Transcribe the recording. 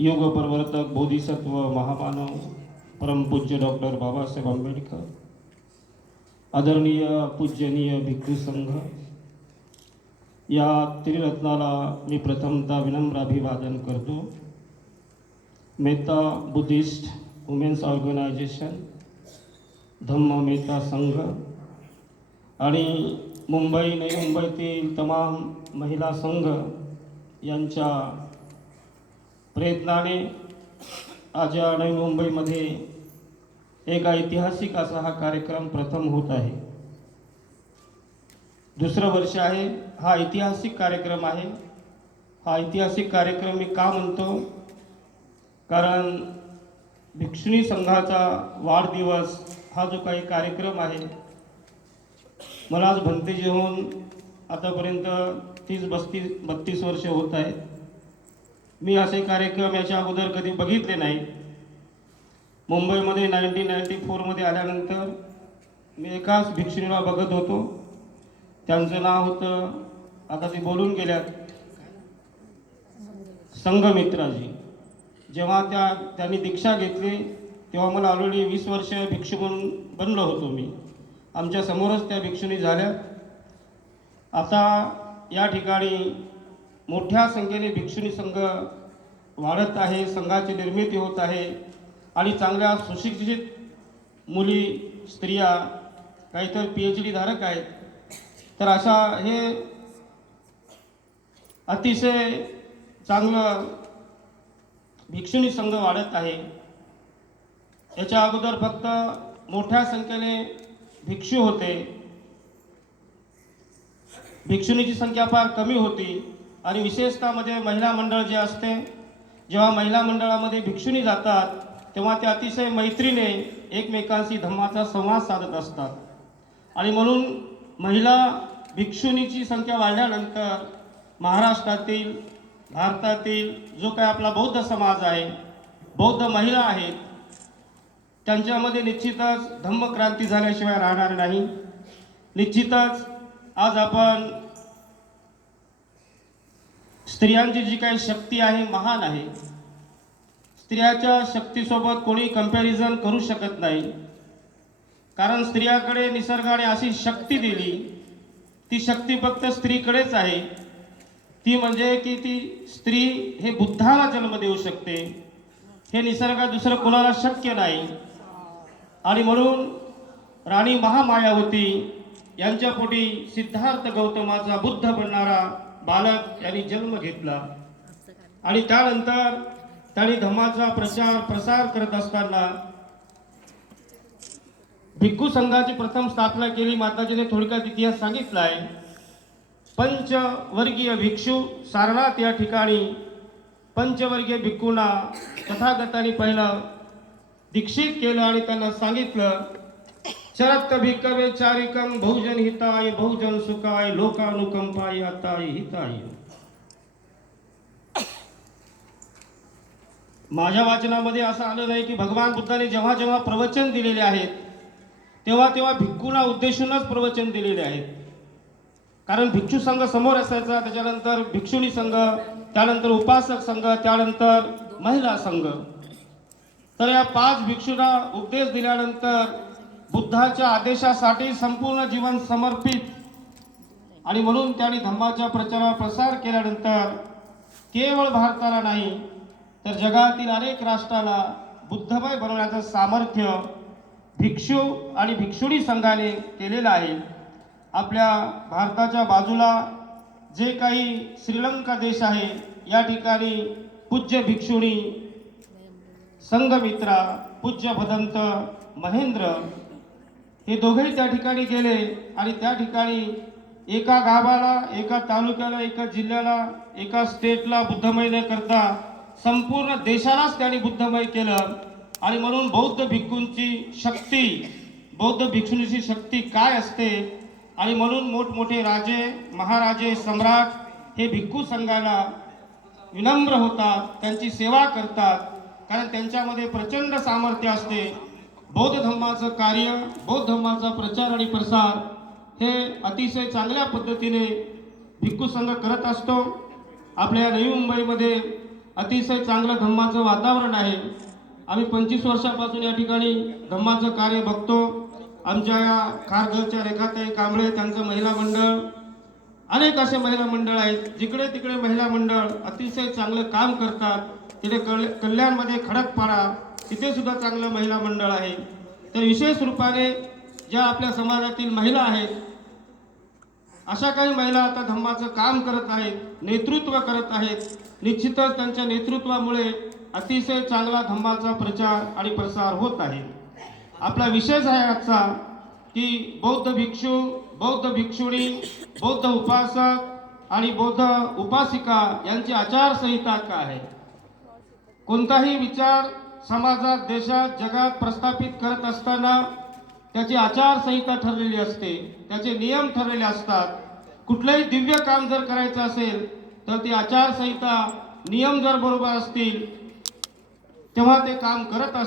योग प्रवर्तक बोधिसत्व महामानव परमपूज्य डॉक्टर बाबासाहेब आंबेडकर आदरणीय पूजनीय भिक्खू संघ या त्रिरत्नाला मी प्रथमतः विनम्र अभिवादन करतो. Mehta Buddhist women's organisation Dhamma Mehta Sangh आणि मुंबई नवी मुंबईतील तमाम महिला संघ यांच्या प्रयत्नाने आज या नवी मुंबईमध्ये एक ऐतिहासिक असा हा कार्यक्रम प्रथम होत आहे. दुसरं वर्ष आहे हा ऐतिहासिक कार्यक्रम आहे. हा ऐतिहासिक कार्यक्रम मी का म्हणतो? कारण भिक्षुणी संघाचा वाढदिवस हा जो काही कार्यक्रम आहे मला आज भंतेजी होऊन आतापर्यंत तीस बस्तीस बत्तीस वर्ष होत आहेत. मी असे कार्यक्रम याच्या अगोदर कधी बघितले नाही. मुंबईमध्ये नाईन्टीन नाईन्टी फोरमध्ये आल्यानंतर मी एकाच भिक्षुणीला बघत होतो. त्यांचं नाव होतं आता ते बोलून गेल्यात संघमित्राजी. जेव्हा त्या त्यांनी दीक्षा घेतली तेव्हा मला ऑलरेडी वीस वर्ष भिक्षू म्हणून बनलो होतो मी. आमच्या समोरच त्या भिक्षुणी झाल्या. आता या ठिकाणी मोठ्या संख्येने भिक्षुणी संघ वाढत आहे संघाची निर्मिती होत आहे आणि चांगल्या सुशिक्षित मुली स्त्रिया काही तर पी एच डी धारक आहेत. तर अशा हे अतिशय चांगलं भिक्षुणी संघ वाढत आहे. याच्या अगोदर फक्त मोठ्या संख्येने भिक्षू होते. भिक्षुणीची संख्या फार कमी होती. आणि विशेषतः मध्ये महिला मंडळ जे असते जेव्हा महिला मंडळामध्ये भिक्षुणी जातात तेव्हा ते अतिशय मैत्रीने एकमेकांशी धम्माचा संवाद साधत असतात. आणि म्हणून महिला भिक्षुणीची संख्या वाढल्यानंतर महाराष्ट्रातील भारतातील जो काय आपला बौद्ध समाज आहे बौद्ध महिला आहेत त्यांच्यामध्ये निश्चितच धम्मक्रांती झाल्याशिवाय राहणार नाही. निश्चितच आज आपण स्त्रियांची जी काही शक्ती आहे महान आहे स्त्रियाच्या शक्तीसोबत कोणी कंपॅरिझन करू शकत नाही. कारण स्त्रियाकडे निसर्गाने अशी शक्ती दिली ती शक्ती फक्त स्त्रीकडेच आहे. ती म्हणजे की ती स्त्री हे बुद्धाला जन्म देऊ शकते. हे निसर्गात दुसरं कोणाला शक्य नाही. आणि म्हणून राणी महामायावती यांच्या पोटी सिद्धार्थ गौतमाचा बुद्ध बनणारा बालक यांनी जन्म घेतला. आणि त्यानंतर त्यांनी धम्माचा प्रचार प्रसार करत असताना भिक्खू संघाची प्रथम स्थापना केली माताजीने थोडक्यात इतिहास सांगितला आहे पंचवर्गीय भिक्षू सारनाथ या ठिकाणी पंचवर्गीय भिक्खूंना तथागताने पहिलं दीक्षित केलं आणि त्यांना सांगितलं चरत भिक्कवे चारिकम बहुजन हिताय बहुजन सुखाय लोकानुकंपाय अताय हिताय. माझ्या वाचनामध्ये असं आलं नाही की भगवान बुद्धाने जेव्हा जेव्हा प्रवचन दिलेले आहेत तेव्हा तेव्हा भिक्खूंना उद्देशूनच प्रवचन दिलेले आहेत. कारण भिक्षू संघ समोर असायचा त्याच्यानंतर भिक्षुणी संघ त्यानंतर उपासक संघ त्यानंतर महिला संघ. तर या पाच भिक्षूंना उपदेश दिल्यानंतर बुद्धाच्या आदेशासाठी संपूर्ण जीवन समर्पित. आणि म्हणून त्यांनी धम्माच्या प्रचारावर प्रसार केल्यानंतर केवळ भारताला नाही तर जगातील अनेक राष्ट्राला बुद्धमय बनवण्याचं सामर्थ्य भिक्षू आणि भिक्षुणी संघाने केलेलं आहे. आपल्या भारताच्या बाजूला जे काही श्रीलंका देश आहे या ठिकाणी पूज्य भिक्षुणी संघमित्रा पूज्य भदंत महेंद्र हे दोघेही त्या ठिकाणी गेले आणि त्या ठिकाणी एका गावाला एका तालुक्याला एका जिल्ह्याला एका स्टेटला बुद्धमय न करता संपूर्ण देशालाच त्यांनी बुद्धमय केलं. आणि म्हणून बौद्ध भिक्खूंची शक्ती बौद्ध भिक्षुणीची शक्ती काय असते? आणि म्हणून मोठमोठे राजे महाराजे सम्राट हे भिक्खू संघाला विनम्र होतात त्यांची सेवा करतात. कारण त्यांच्यामध्ये प्रचंड सामर्थ्य असते. बौद्ध धर्माचं कार्य बौद्ध धर्माचा प्रचार आणि प्रसार हे अतिशय चांगल्या पद्धतीने भिक्खू संघ करत असतो. आपल्या नवी मुंबईमध्ये अतिशय चांगलं धम्माचं वातावरण आहे. आम्ही पंचवीस वर्षापासून या ठिकाणी धम्माचं कार्य बघतो. आमच्या या खारघरच्या रेखाताई कांबळे त्यांचं महिला मंडळ अनेक असे महिला मंडळ आहेत. जिकडे तिकडे महिला मंडळ अतिशय चांगलं काम करतात. तिथे कल कल्याणमध्ये खडकपाडा तिथे सुद्धा चांगलं महिला मंडळ आहे. तर विशेष रूपाने ज्या आपल्या समाजातील महिला आहेत अशा काही महिला आता धम्माचं काम करत आहेत नेतृत्व करत आहेत. निश्चितच त्यांच्या नेतृत्वामुळे अतिशय चांगला धम्माचा प्रचार आणि प्रसार होत आहे. आपला विषय आहे आजचा की बौद्ध भिक्षू बौद्ध भिक्षुणी बौद्ध उपासक आणि बौद्ध उपासिका यांची आचारसंहिता काय आहे? कोणताही विचार समाजात देशात जगात प्रस्थापित करत असताना त्याची आचारसंहिता ठरलेली असते. त्याचे नियम ठरलेले असतात. कुठलंही दिव्य काम जर करायचं असेल तर ती आचारसंहिता नियम जर बरोबर असतील तेव्हा ते काम करत असतात